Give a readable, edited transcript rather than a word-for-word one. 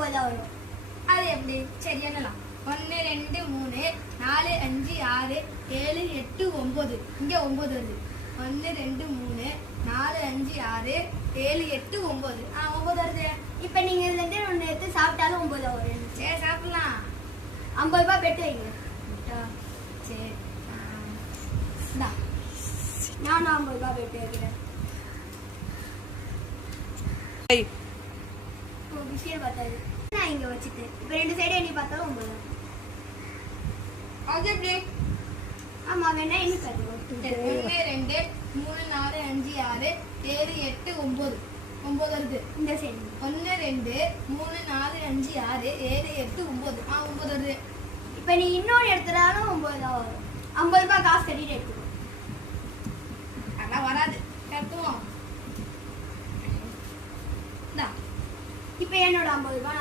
9 தான் வரும். அது எப்படி? சரி என்னலாம் 1 2 3 4 5 6 7 8 9 இங்க 9 வருது. 1 2 3 4 5 6 7 8 9 9 வருது. இப்போ நீங்க இதுல இருந்து ஒன்று எடுத்து சாப்பிட்டாலும் 9 தான் வரும். சரி சாப்பிடலாம். 50 ரூபாய் பெட்டு வைங்க. சரி இந்தா நானும் 50 ரூபாய் பெட்டு வைக்கிறேன். விஷயம் பார்த்தாது நான் இங்க வச்சுட்டு இப்போ 2 சைடு எண்ணி பார்த்தாலும் 9 தான். அது எப்படி? ஆமா வேணா எண்ணி பார்த்துக்கோ. 1 2 3 4 5 6 7 8 9 9 வருது. இந்த சைடு 1 2 3 4 5 6 7 8 9 9 வருது. இப்போ நீ இன்னொரு எடுத்துட்டாலும் 9 தான் வரும். 50 ரூபாய் காசு கட்டிட்டு எடுத்துக்கோ. அதெல்லாம் வராது. கட்டுவோம். இப்போ என்னோட 50 ரூபாய்